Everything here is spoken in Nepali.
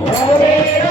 रा देरा